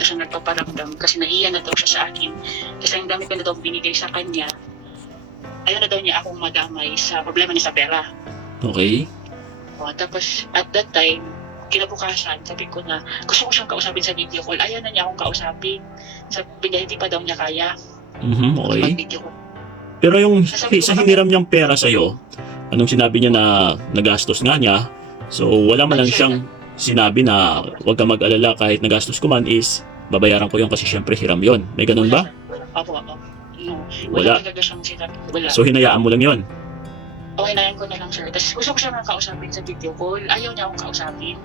na siya nagpaparamdam kasi naiiya na daw siya sa akin. Kasi ang dami ko na daw binigay sa kanya. Ayaw na daw niya akong madamay sa problema niya sa pera. Okay. Tapos at that time, kinabukasan, sabi ko na gusto ko siyang kausapin sa video call. Ayaw na niya akong kausapin. Sabi niya, hindi pa daw niya kaya. Okay. Video call. Pero yung sa hiniram niyang pera sa'yo, anong sinabi niya na nagastos nga niya? So wala man lang siyang sinabi na huwag ka mag-alala kahit nagastos ko man is babayaran ko yun kasi syempre hiram yon. May ganun ba? Opo. No. Wala. Talaga siyang sinabi. Wala. So hinayaan mo lang yon. Okay na yan ko na lang, sir. Tapos gusto ko siya nga kausapin sa video call. Ayaw niya akong kausapin.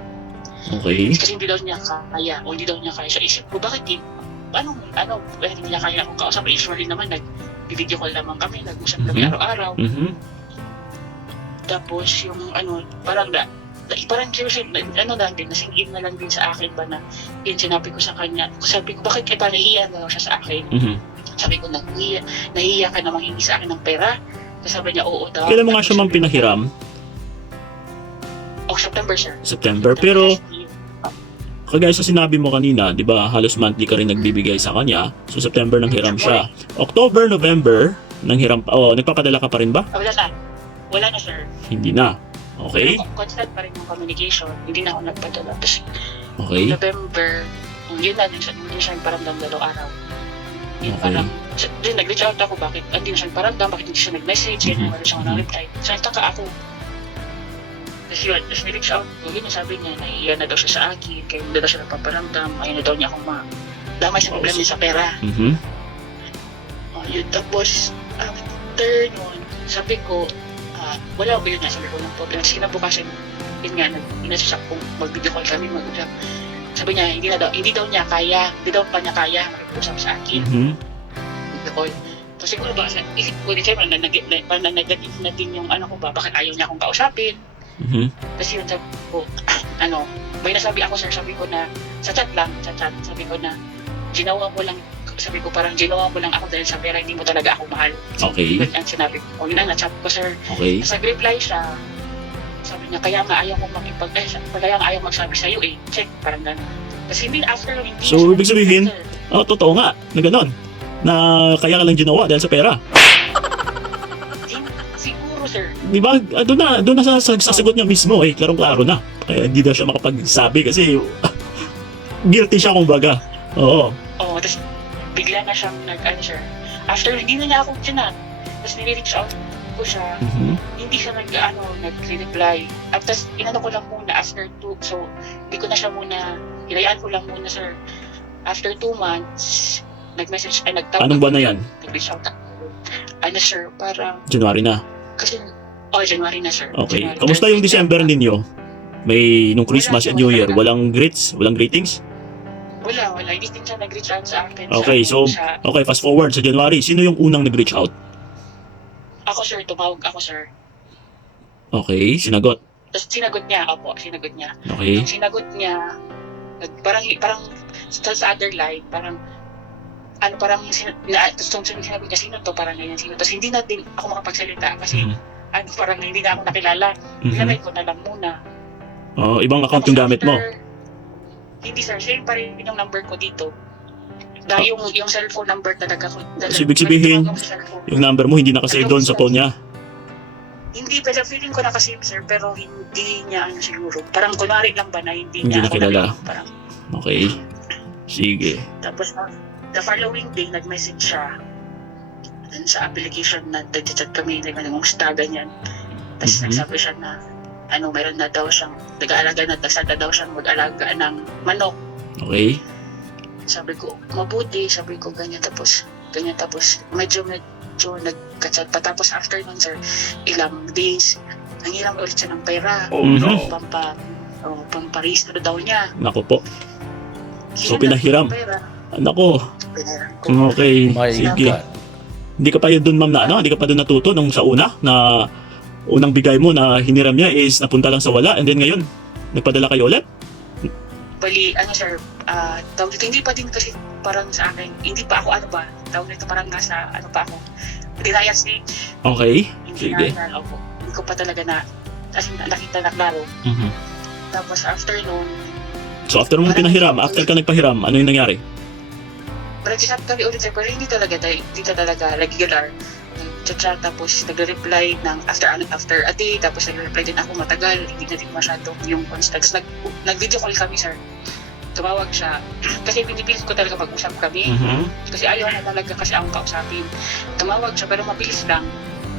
Okay. Kasi hindi daw niya kaya. O hindi daw niya kaya. So isip ko, bakit di? Ano, hindi niya kaya akong kausapin. Usually naman, nag-video call naman kami. Nag-usap kami araw-araw. Tapos yung parang seriously, lang din, nasingin na lang din sa akin ba na yun sinabi ko sa kanya. Sabi ko, bakit kita nahiya na siya sa akin? Sabi ko, nahiya ka na manghingi sa akin ng pera. Tapos sabi niya, oo daw. Kailan mo nga siya mang pinahiram? September, sir. September. Pero, kagaya sa sinabi mo kanina, di ba, halos monthly ka rin nagbibigay sa kanya. So, September nang hiram siya. October, November, nang hiram pa. Nagpapadala ka pa rin ba? Wala na. Wala na, sir. Hindi na. Okay. Constant pa rin yung communication. Hindi na ako nagpadala. Tapos, Okay. November, yun na, hindi siya paramdam dalawang araw. Yun, Okay. parang, nag-reach out ako, bakit hindi na siya paramdam, bakit hindi siya nag-message, wala siya reply. So, nagtaka ako. Tapos yun, ni-reach out ko, yun yung sabi niya, nahiya na daw siya sa akin, kaya hindi daw siya nagpaparamdam, ayaw na daw niya akong damay sa problema niya sa pera. Yun, tapos, after nun, sabi ko, wala ko yun nga, sabi ko ng problema. Kasi kinabukasan, yun nga, inasasak kong mag-video call kami, mag-usap. Sabi niya, hindi daw niya kaya, hindi daw pa niya kaya mag-usap sa akin. Video call. So siguro ba, isip ko din siya, parang negative na din yung ko ba, bakit ayaw niya akong kausapin. Tapos yun, sabi ko, may nasabi ako, sir, sabi ko na, sa chat, sabi ko na, ginawa mo lang ako dahil sa pera, hindi mo talaga ako mahal. Okay. Yun ang sinabi ko. Yun ang na-chat ko, sir. Okay. Tapos nag-reply siya. Sabi niya, kaya nga ayaw mo kaya nga ayaw magsabi sa'yo eh. Check, parang gano'n. Tapos hindi after hindi. So, ibig sabihin, totoo nga, na gano'n. Na kaya ka lang ginawa dahil sa pera. Siguro, sir. Di ba? Doon na sa sagot niya mismo eh. Klarong-klaro na. Kaya hindi daw siya makapagsabi kasi guilty siya kumbaga. Oo. Oo, tapos bigla na siyang sir. After, hindi na niya ako chinat. Tapos nire-reach out ko siya. Hindi siya nag-reply. At tapos, inano ko lang muna after 2. So, hindi ko na siya muna, hinayaan ko lang muna, sir. After 2 months, nag-message, nagtawag. Anong buwan na yan? Nag-reach out ako. Sir, parang, January na. kasi, January na, sir. Okay. January. Kamusta yung December ninyo? Nung Christmas and New Year, walang greetings? Wala. Hindi din siya nag-reach out sa akin. Okay, so, fast forward sa January. Sino yung unang nag-reach out? Ako, sir. Tumawag ako, sir. Okay, sinagot. Tapos sinagot niya. Okay. Yung sinagot niya, parang sa other line, parang sinabi niya, sino to? Parang ganyan, sino to? Tapos hindi na din ako makapagsalita kasi parang hindi na ako nakilala. Ginamit ko na lang muna. Ibang account yung gamit mo? Hindi, sir. Same pa rin yung number ko dito. Dahil yung cellphone number talaga ko. So, ibig sabihin, yung number mo hindi nakasave doon sa phone niya? Hindi, pero feeling ko nakasave, sir, pero hindi niya siguro. Parang kunwari lang ba na hindi niya nakilala. Parang, okay. Sige. Tapos, the following day, nag-message siya dun sa application na nag-chat kami, nag-musta, ganyan. Tapos nagsabi siya na, meron na daw siyang, nagsada daw siyang mag-alaga ng manok. Okay. Sabi ko, mabuti, ganyan, tapos medyo nagka-chat pa. Tapos after nun, sir, ilang days, nangiram ulit siya ng pera. Pamparehistro daw niya. Naku po. So, pinahiram. Nako. Okay, sige. Hindi ka pa yun dun, ma'am, hindi ka pa dun natuto nung sa una, na unang bigay mo na hiniram niya is napunta lang sa wala, and then ngayon, nagpadala kayo ulit? Bali, sir, tawag dito, hindi pa din kasi parang sa akin, hindi pa ako, tawag dito, parang nasa, pa ako, denial stage. Okay, sige. Hindi ko pa talaga nakita na klaro. Tapos after noon, So after mong pinahiram, after ka nagpahiram, ano yung nangyari? Nag-chat kami ulit sir, pero hindi talaga regular. Nag-chat tapos nagre-reply ng after a day, tapos nagre-reply din ako matagal, hindi na din masyado yung constant. Tapos nag-video call kami sir. Tumawag siya. Kasi pinipilit ko talaga mag-usap kami. Kasi ayaw na talaga kasi akong kausapin. Tumawag siya pero mabilis lang.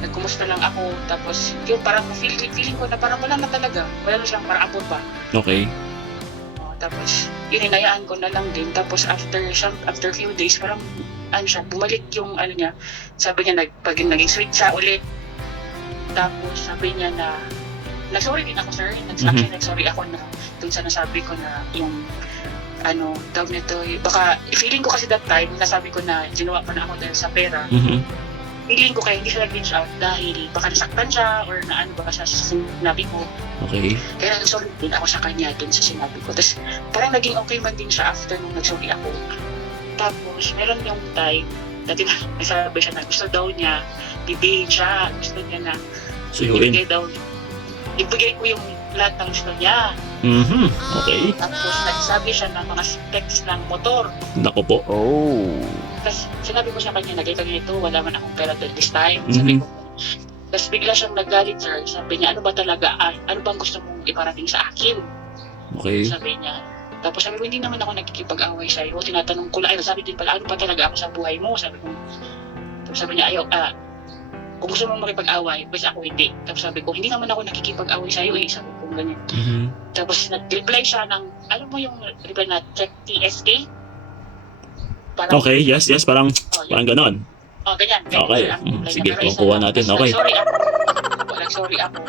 Nagkumusta lang ako. Tapos yung parang feeling ko na parang wala na talaga. Wala na siyang parang abot pa. Okay. Tapos ininayaan ko na lang din. Tapos after few days parang siya, bumalik yung niya. Sabi niya naging sweet siya ulit. Tapos sabi niya na nag-sorry din ako sir. Actually nag-sorry ako na dun sa nasabi ko na yung tawag nito, baka feeling ko kasi that time nasabi ko na ginawa ko na ako dahil sa pera. Feeling ko kaya hindi siya nag-reach out dahil baka nasaktan siya or na baka siya sa sinabi ko. Okay. Kaya nag-sorry din ako sa kanya dun sa sinabi ko. Tapos parang naging okay man din siya after nung nag-sorry ako. Tapos meron yung time na nasabi siya na gusto daw niya bibihin siya, gusto niya na Suyuin. ibigay ko yung lahat ng gusto niya. Okay. Tapos nagsabi siya ng mga specs ng motor. Nako po. Tapos sinabi ko sa kanya, ganito, wala man akong pera this time. Sabi ko. Tapos bigla siyang nagalit sir. Sabi niya, ano ba talaga, ano bang gusto mong iparating sa akin? Okay. Sabi niya. Tapos sabi ko, hindi naman ako nagkikipag-away sa'yo. Tinatanong ko lang, sabi din pala, ano ba talaga ako sa buhay mo? Sabi ko. Tapos sabi niya, kung gusto mong makipag-away, basta ako hindi. Tapos sabi ko, hindi naman ako nakikipag-away sa'yo eh. Sabi ko, ganyan. Tapos nag-reply siya ng, alam mo yung reply na check TSK? Parang, Okay, yes, parang ganon. Ganyan. Okay, sige, Pero kukuha natin, okay. Nag-sorry ako.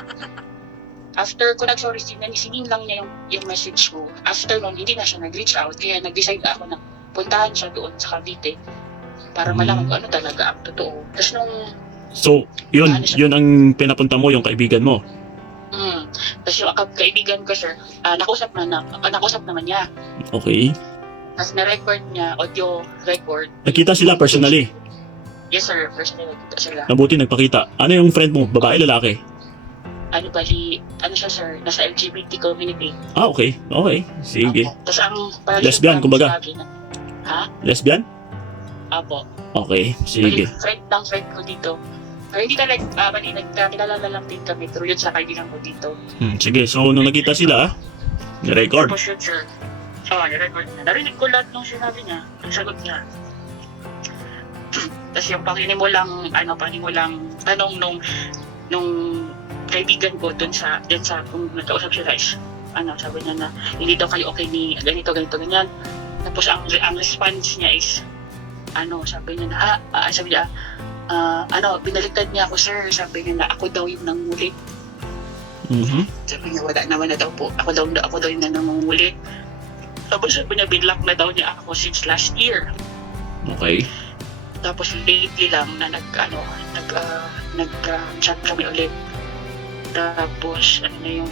After ko nag-sorry, sinin lang niya yung message ko. After nun, hindi na siya nag-reach out. Kaya nag-decide ako na puntahan siya doon sa Cavite para malaman ko ano talaga ang totoo. Tapos nung So, yun ang pinapunta mo, yung kaibigan mo. Tapos yung kaibigan ko sir, nakusap naman niya. Okay. Tapos na-record niya, audio record. Nakita sila personally. Yes sir, personally nakita sila. Mabuti nagpakita. Ano yung friend mo? Babae, lalaki? Ano siya sir, nasa LGBT community. Okay. Sige. Tapos ang Lesbian, kumbaga. Lesbian? Apo. Okay, sige. Friend ko dito. Pero hindi na nagkakilala lang din kami through yun sa kaibigan ko dito. Sige, so nung nakita sila, ni-record. Tapos yun sir. Ni-record niya. Narinig ko lahat nung sinabi niya, ang sagot niya. Tapos yung paninimulang tanong nung kaibigan ko dun sa kung nagkausap sila is sabi niya na hindi daw kayo okay ni ganito ganyan. Tapos ang response niya is sabi niya na binaliktad niya ako sir, sabi niya na ako daw yung nangulit. Sabi niya wala naman na daw po, ako daw yung nangulit. Tapos sabi niya binlock na daw niya ako since last year. Okay. Tapos lately lang na nag-chat kami ulit. Tapos yung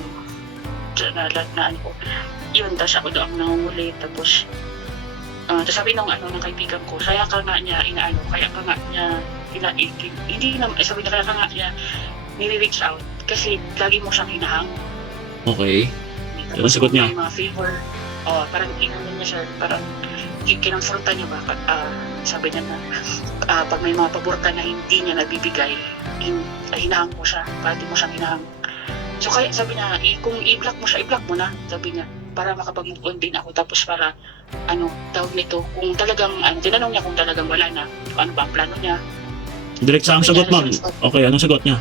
yun, tapos ako daw ang nangungulit. Tapos sabi ng kaibigan ko, kaya ka nga niya nire-reach out kasi lagi mo siyang hinahang. Okay. Ano sagot niya? May mga favor. Parang inano niya siya, parang kinonfronta niya ba? Sabi niya na pag may mga pabor ka na hindi niya nabibigay, hinahang mo siya, pati mo siyang hinahang. So kaya sabi niya, kung i-block mo siya, i-block mo na, sabi niya, para makapag-move on din ako. Tapos para, tawag nito, kung talagang, tinanong niya kung talagang wala na, ano ba ang plano niya. Direct sa ang sagot, ma'am. Okay, anong sagot niya?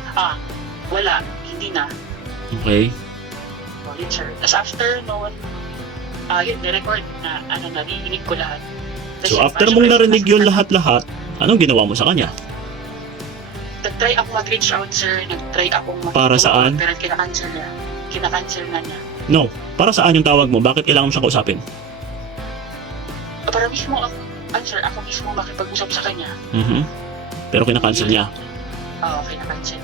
Wala, hindi na. Okay. Yun, sir. Tapos after noon, yun, nirecord na, narinig ko lahat. So after mong narinig yun lahat-lahat, anong ginawa mo sa kanya? Nag-try ako mag-reach out, sir. Nag-try akong Para saan? Pero kinakancel na niya. No. Para saan yung tawag mo? Bakit kailangan mo siyang kausapin? Para mismo ako, ako mismo makipag-usap sa kanya. Pero kinakancel niya. Kinakancel.